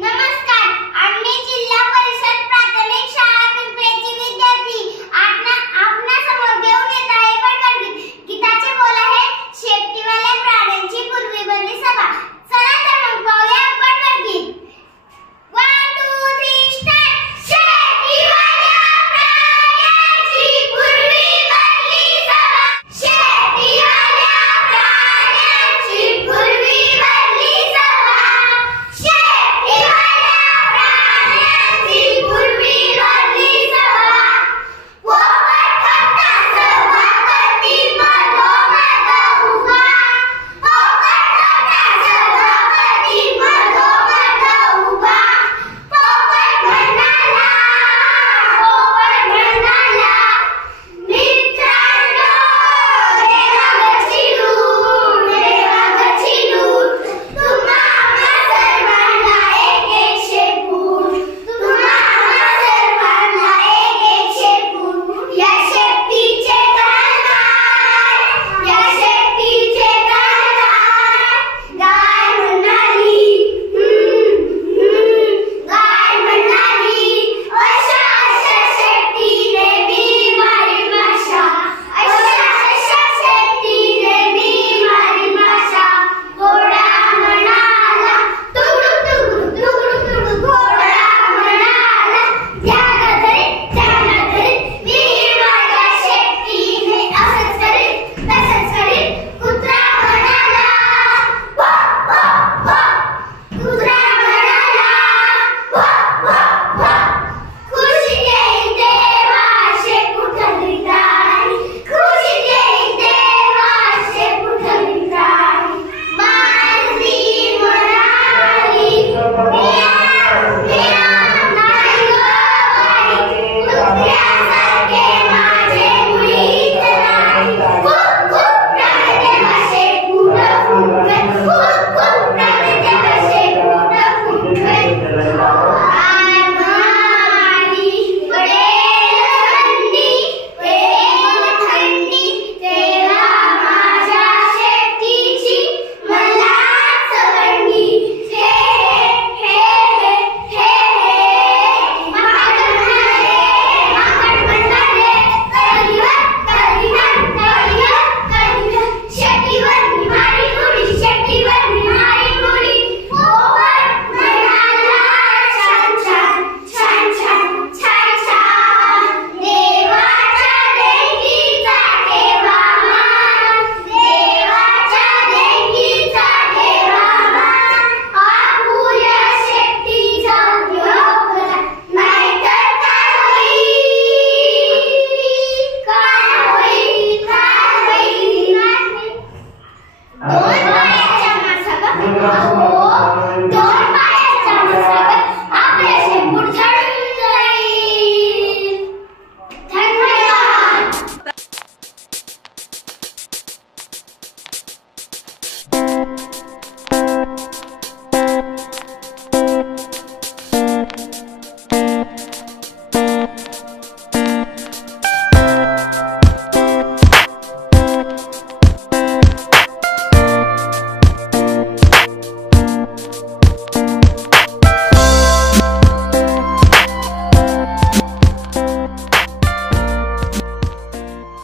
नमस्कार, आम्ही जिल्हा परिषद प्राथमिक शाळा पिंपरीचे विद्यार्थी आपणासमोर घेऊन येत आहे बडबडगीत. गीताचे बोल आहे शेपटीवाल्या प्राण्यांची पूर्वी भरली सभा. चला तर मग पाहूया बडबडगीत. 1 2 3 स्टार्ट. शेपटीवाल्या प्राण्यांची पूर्वी भरली सभा. शेपटीवाल्या प्राण्यांची पूर्वी भरली सभा. शेपटीवाल्या प्राण्यांची पूर्वी भरली सभा. पोपट होता सभापती मधोमध उभा. पोपट होता सभापती मधोमध उभा. पोपट म्हणाला, मित्रांनो, देवाची लूट, तुम्हा आम्हा सर्वांना एक शेपूट. तुम्हा आम्हा सर्वांना एक शेपूट. या शेपटीचे कानगार, या शेपटीचे कानगार. गाय म्हणाली, गाय म्हणाली, अशा अशा शेपटीने मी मारीन माशा. अशा अशा शेपटीने मी मारीन माशा. घोडा म्हणाला, तुडू तुडू तुडू तुडू. घोडा म्हणाला, ध्यान धरीत मी माझ्या शेपटीने असंच करीत तसंच करीत. कुत्रा म्हणाला, वॉक वॉक वॉक. कुत्रा म्हणाला, वॉक वॉक वॉक. खुशी देई देवा शेपूट लिटाई. खुशी देई देवा शेपूट लिटाई. मांजरी म्हणाली, म्याव म्याव. नाही गं बाई, कुत्र्यासारखे माझे मुळीच नाही. खूप खूप प्राणदेवा शेपूट फुटवे. खूप खूप प्राणदेवा शेपूट फुटवे. थंडी तेव्हा माझ्या शेपटीची मला सवंडी. हे हे हे हे हे. माकड म्हणाले, कलिवर कलिवर कलिवर कलिवर. शेपटीवर मी मारी उडी, शेपटीवर मी मारी उडी. पोपट म्हणाला, छान छान छान छान छान छान. देवाच्या देणगीचा ठेवा मान. देवाच्या देणगीचा ठेवा मान. आपुल्या शेपटीचा उपयोग करा, नाहीतर काय होईल, काय होईल, काय होईल. दोन पायाच्या माणसागत, अहो, दोन पायाच्या माणसागत आपले शेपूट झडून जाईल. धन्यवाद.